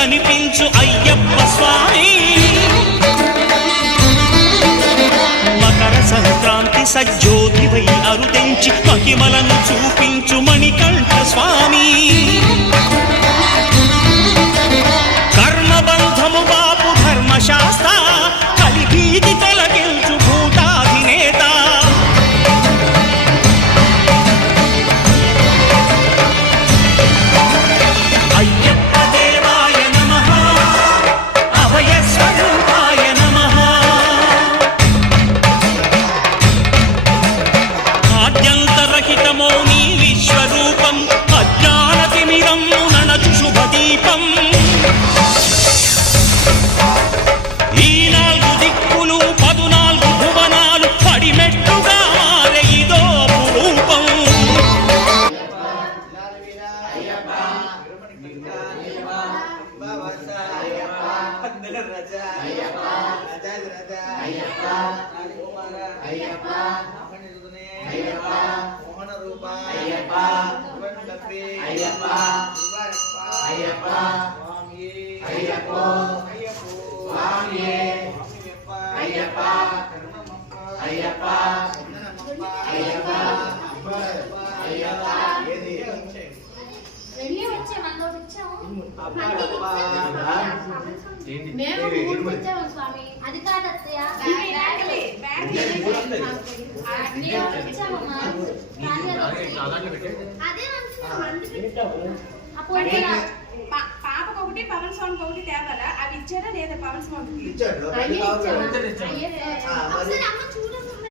కనిపించు అయ్యప్ప స్వామి మకర సంక్రాంతి సజ్జోతివై అరుదెంచి మహిమలను చూపించు మణికంఠ స్వామి కర్మబంధము బాపు ధర్మశాస్త్ర కలిభీతి తొలగించు భూతాధినేత అయ్యప్ప దేవాయ నమః అభయ స్వరూపాయ నమః ఆద్యంతరహితమో నీ విశ్వరూపం అజ్ఞానతిమిరం ననచు శుభదీపం ఈ 4 దిక్కులు 14 భువనాలు పడిమెట్టుగా మారే ఇదో అపురూపం మేము వచ్చాము స్వామి అది కాదత్తయ్య పాపకు ఒకటి పవన్ సౌండ్ ఒకటి తేవాలా అవి ఇచ్చారా లేదా పవన్ సౌండ్ అమ్మ చూడండి